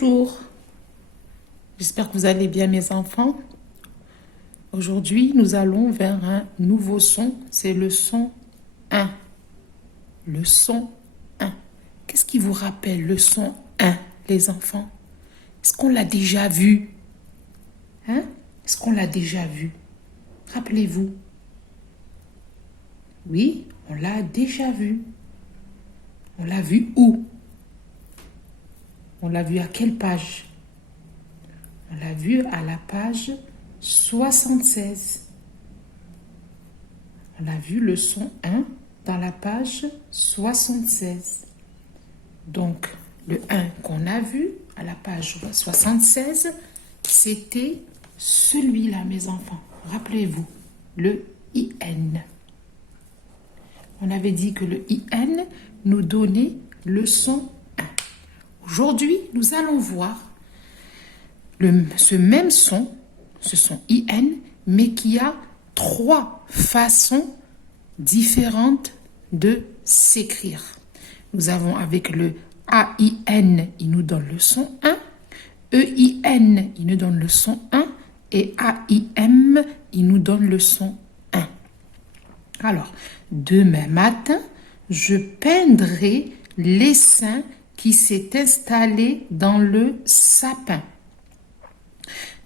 Bonjour, j'espère que vous allez bien mes enfants. Aujourd'hui, nous allons vers un nouveau son, c'est le son 1. Le son 1. Qu'est-ce qui vous rappelle le son 1, les enfants? Est-ce qu'on l'a déjà vu? Hein? Est-ce qu'on l'a déjà vu? Rappelez-vous. Oui, on l'a déjà vu. On l'a vu où? On l'a vu à quelle page? On l'a vu à la page 76. On a vu le son 1 dans la page 76. Donc, le 1 qu'on a vu à la page 76, c'était celui-là, mes enfants. Rappelez-vous, le IN. On avait dit que le IN nous donnait le son 1. Aujourd'hui, nous allons voir ce même son, ce son IN, mais qui a 3 façons différentes de s'écrire. Nous avons avec le AIN, il nous donne le son 1, EIN, il nous donne le son 1, et AIM, il nous donne le son 1. Alors, demain matin, je peindrai l'essaim qui s'est installé dans le sapin.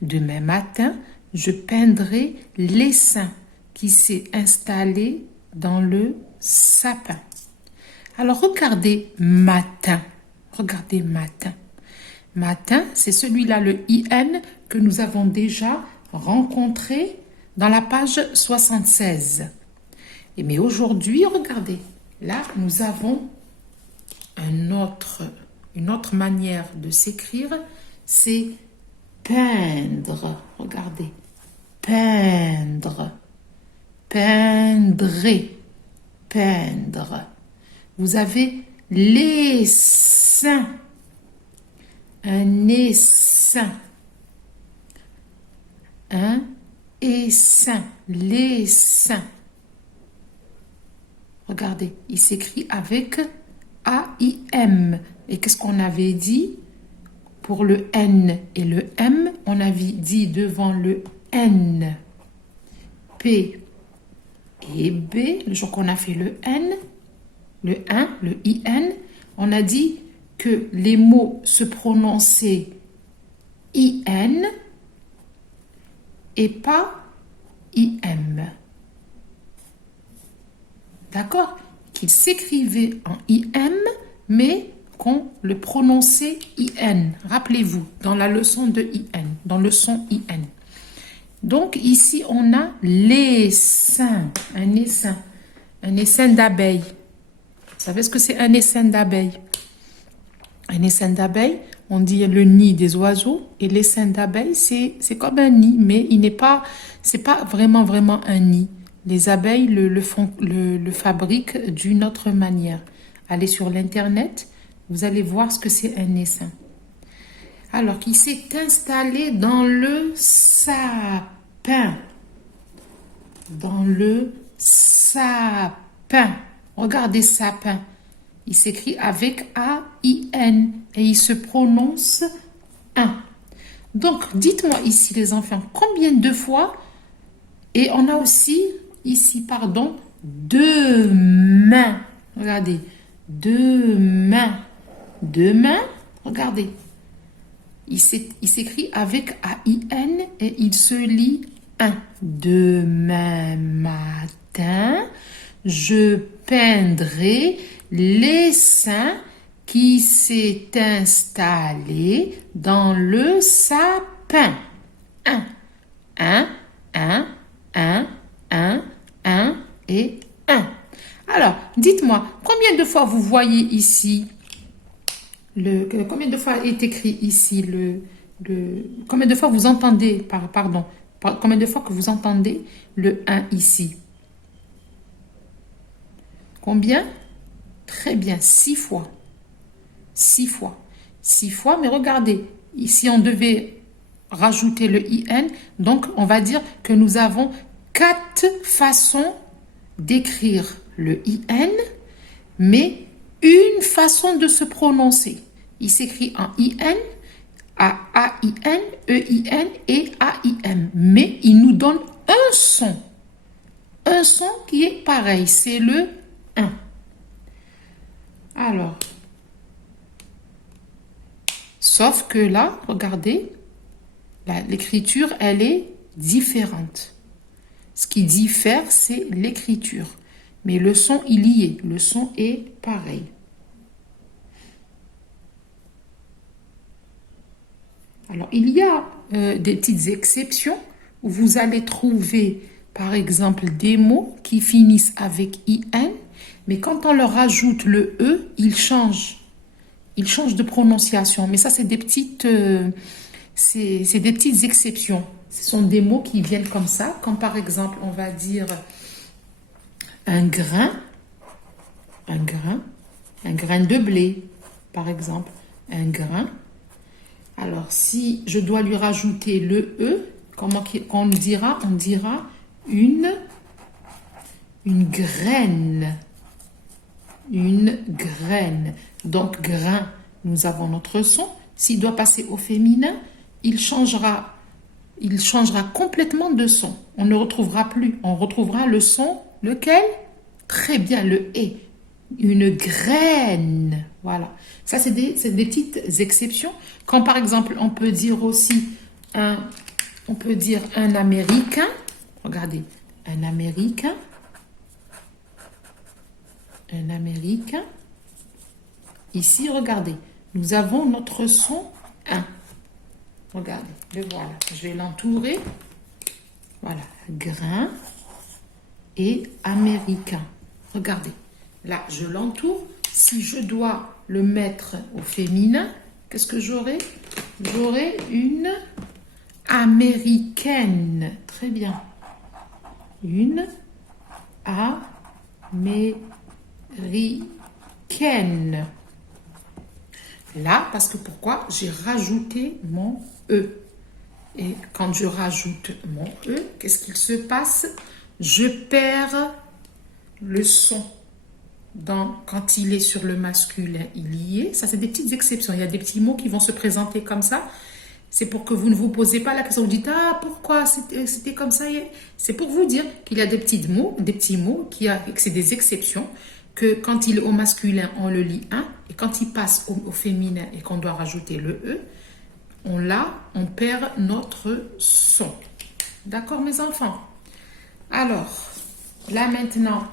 Demain matin, je peindrai l'essaim qui s'est installé dans le sapin. Alors, regardez matin. Regardez matin. Matin, c'est celui-là, le IN, que nous avons déjà rencontré dans la page 76. Mais aujourd'hui, regardez, là, nous avons une autre manière de s'écrire, c'est peindre. Regardez, peindre, peindrer, peindre. Vous avez l'essaim, un essaim, un essaim, l'essaim. Regardez, il s'écrit avec AIM. Et qu'est-ce qu'on avait dit? Pour le N et le M, on avait dit devant le N, P et B, le jour qu'on a fait le N, le 1, le IN, on a dit que les mots se prononçaient IN et pas IM. D'accord? Qu'il s'écrivait en IM, mais qu'on le prononçait IN. Rappelez-vous, dans la leçon de IN, dans le son IN. Donc, ici, on a l'essaim, un essaim d'abeille. Vous savez ce que c'est un essaim d'abeille? Un essaim d'abeille, on dit le nid des oiseaux, et l'essaim d'abeille, c'est comme un nid, mais c'est pas vraiment un nid. Les abeilles le fabriquent d'une autre manière. Allez sur l'internet, vous allez voir ce que c'est un essaim. Alors, qui s'est installé dans le sapin. Dans le sapin. Regardez sapin. Il s'écrit avec A-I-N et il se prononce 1. Donc, dites-moi ici, les enfants, combien de fois, et on a aussi ici, deux mains. Regardez, deux mains. Deux mains, regardez. Il s'écrit avec A-I-N et il se lit 1. Demain matin, je peindrai l'essaim qui s'est installé dans le sapin. 1, 1, 1, 1, 1, 1 et 1. Alors, dites-moi, combien de fois vous voyez ici combien de fois est écrit ici combien de fois vous entendez, combien de fois que vous entendez le 1 ici? Combien? Très bien, 6 fois. 6 fois. 6 fois, mais regardez, ici on devait rajouter le IN, donc on va dire que nous avons 4 façons d'écrire le IN, mais une façon de se prononcer. Il s'écrit en IN A-A-I-N, E-I-N et A-I-M. Mais il nous donne un son. Un son qui est pareil, c'est le 1. Alors, sauf que là, regardez, l'écriture, elle est différente. Ce qui diffère, c'est l'écriture. Mais le son, il y est. Le son est pareil. Alors, il y a des petites exceptions où vous allez trouver, par exemple, des mots qui finissent avec IN, mais quand on leur ajoute le E, ils changent. Ils changent de prononciation. Mais ça, c'est des petites, c'est des petites exceptions. Ce sont des mots qui viennent comme ça, comme par exemple, on va dire un grain, un grain, un grain de blé, par exemple, un grain. Alors, si je dois lui rajouter le E, comment on dira? On dira une graine. Une graine. Donc, grain, nous avons notre son. S'il doit passer au féminin, il changera complètement de son. On ne retrouvera plus. On retrouvera le son, lequel? Très bien, le E. Une graine. Voilà. Ça, c'est des petites exceptions. Quand, par exemple, on peut dire aussi un Américain. Regardez, un Américain. Un Américain. Ici, regardez, nous avons notre son 1. Regardez, le voilà. Je vais l'entourer. Voilà, grain et américain. Regardez, là, je l'entoure. Si je dois le mettre au féminin, qu'est-ce que j'aurai? J'aurai une américaine. Très bien. Une américaine. Là, parce que pourquoi? J'ai rajouté mon E. Et quand je rajoute mon E, qu'est-ce qu'il se passe? Je perds le son. Quand il est sur le masculin, il y est. Ça, c'est des petites exceptions. Il y a des petits mots qui vont se présenter comme ça. C'est pour que vous ne vous posez pas la question. Vous dites, ah, pourquoi c'était comme ça? C'est pour vous dire qu'il y a des petits mots, que c'est des exceptions, que quand il est au masculin, on le lit 1, et quand il passe au féminin et qu'on doit rajouter le E, on perd notre son. D'accord, mes enfants? Alors, là maintenant,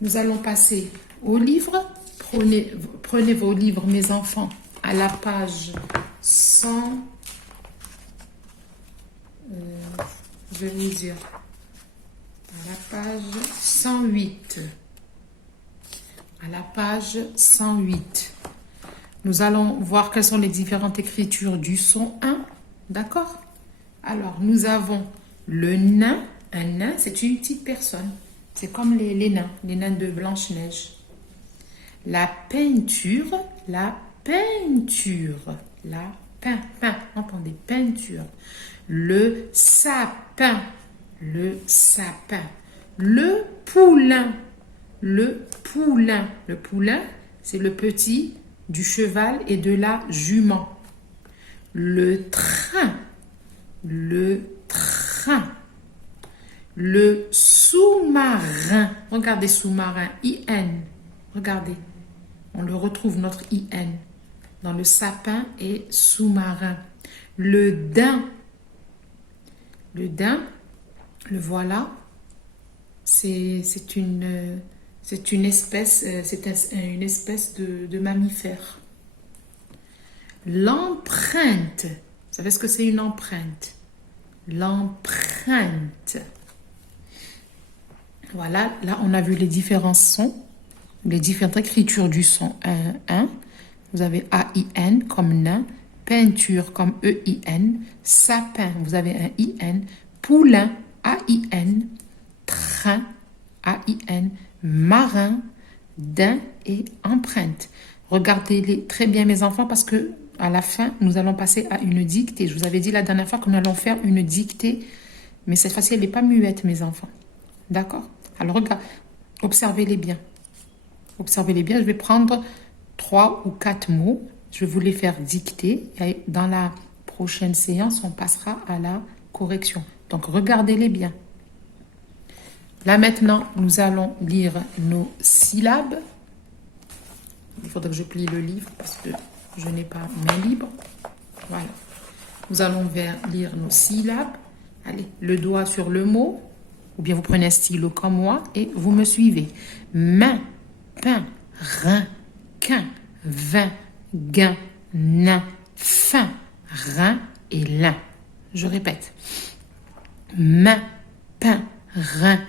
nous allons passer au livre. Prenez vos livres, mes enfants, à la page 100. Je vais vous dire. À la page 108. À la page 108. Nous allons voir quelles sont les différentes écritures du son 1. D'accord? Alors, nous avons le nain. Un nain, c'est une petite personne. C'est comme les nains de Blanche-Neige. La peinture, entendez, peinture. Le sapin, le poulain, le poulain, c'est le petit du cheval et de la jument. Le train, le sous-marin, regardez sous-marin, IN, regardez, on le retrouve notre IN dans le sapin et sous-marin. Le daim, le voilà, c'est une espèce, une espèce de mammifère. L'empreinte, vous savez ce que c'est une empreinte? L'empreinte. Voilà, là on a vu les différents sons, les différentes écritures du son 1. Vous avez AIN comme nain, peinture comme EIN, sapin, vous avez un IN, poulain, AIN, train, AIN, marin, daim et empreinte. Regardez-les très bien mes enfants parce que à la fin, nous allons passer à une dictée. Je vous avais dit la dernière fois que nous allons faire une dictée, mais cette fois-ci, elle n'est pas muette, mes enfants. D'accord? Alors, regarde, observez-les bien. Observez-les bien. Je vais prendre 3 ou 4 mots. Je vais vous les faire dicter. Dans prochaine séance, on passera à la correction. Donc, regardez-les bien. Là, maintenant, nous allons lire nos syllabes. Il faudrait que je plie le livre parce que je n'ai pas main libre. Voilà. Nous allons lire nos syllabes. Allez, le doigt sur le mot. Ou bien vous prenez un stylo comme moi et vous me suivez. Main, pain, rein, quin, vin, gain, nain, fin, rein et lin. Je répète. Main, pain, rein,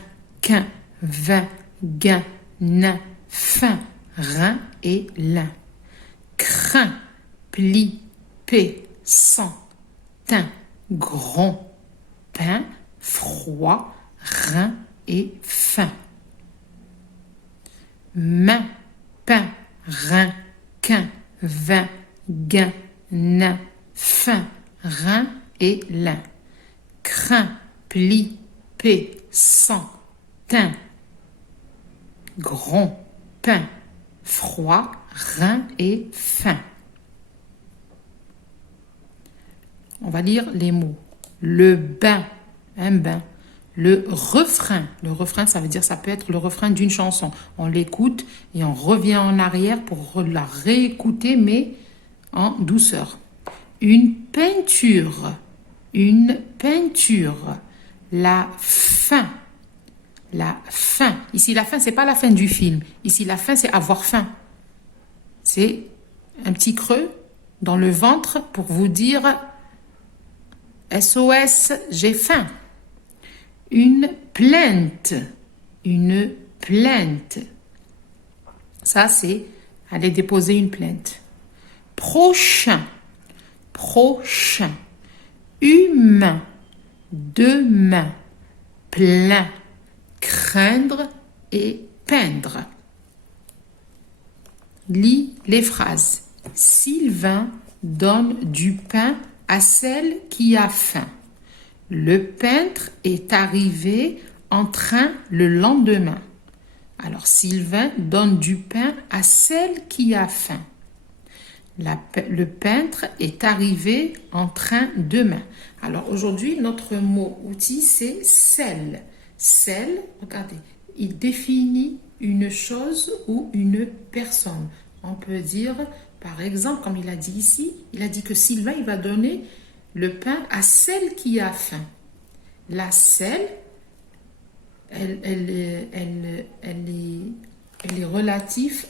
quin, vin, gain, nain, fin, rein et lin. Crin, pli, paix, sang, teint, gron, pain, froid, rein et fin. Main, pain, rein, quin, vin, gain, nain, fin, rein et lin. Crin, pli, paix, sang, teint, gron, pain, froid, rein et fin. On va lire les mots. Le bain, un bain. Le refrain, ça veut dire, ça peut être le refrain d'une chanson. On l'écoute et on revient en arrière pour la réécouter, mais en douceur. Une peinture. La fin. Ici, la fin, c'est pas la fin du film. Ici, la fin, c'est avoir faim. C'est un petit creux dans le ventre pour vous dire SOS, j'ai faim. Une plainte. Ça, c'est aller déposer une plainte. Prochain. Humain. Demain. Plein. Craindre et peindre. Lis les phrases. Sylvain donne du pain à celle qui a faim. Le peintre est arrivé en train le lendemain. Alors, Sylvain donne du pain à celle qui a faim. Le peintre est arrivé en train demain. Alors, aujourd'hui, notre mot outil, c'est celle. Celle, regardez, il définit une chose ou une personne. On peut dire, par exemple, comme il a dit ici, il a dit que Sylvain, il va donner le pain à celle qui a faim. La celle, elle est relative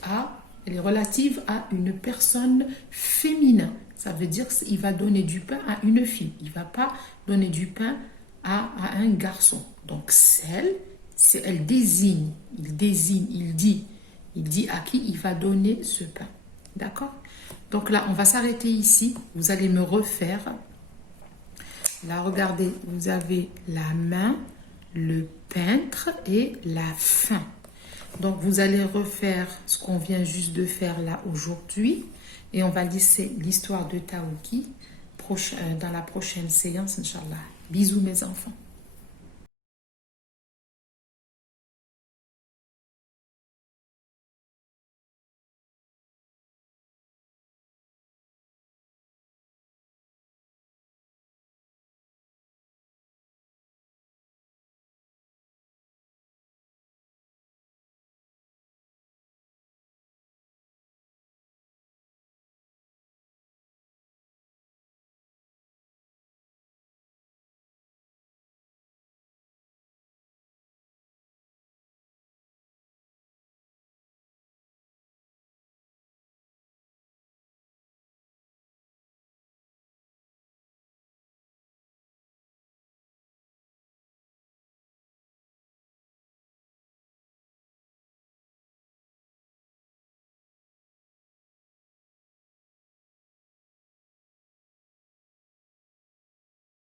à une personne féminin. Ça veut dire qu'il va donner du pain à une fille. Il ne va pas donner du pain à un garçon. Donc celle, il dit à qui il va donner ce pain. D'accord? Donc là, on va s'arrêter ici. Vous allez me refaire. Là, regardez, vous avez la main, le peintre et la fin. Donc, vous allez refaire ce qu'on vient juste de faire là aujourd'hui. Et on va laisser l'histoire de Taouki dans la prochaine séance, Inch'Allah. Bisous mes enfants.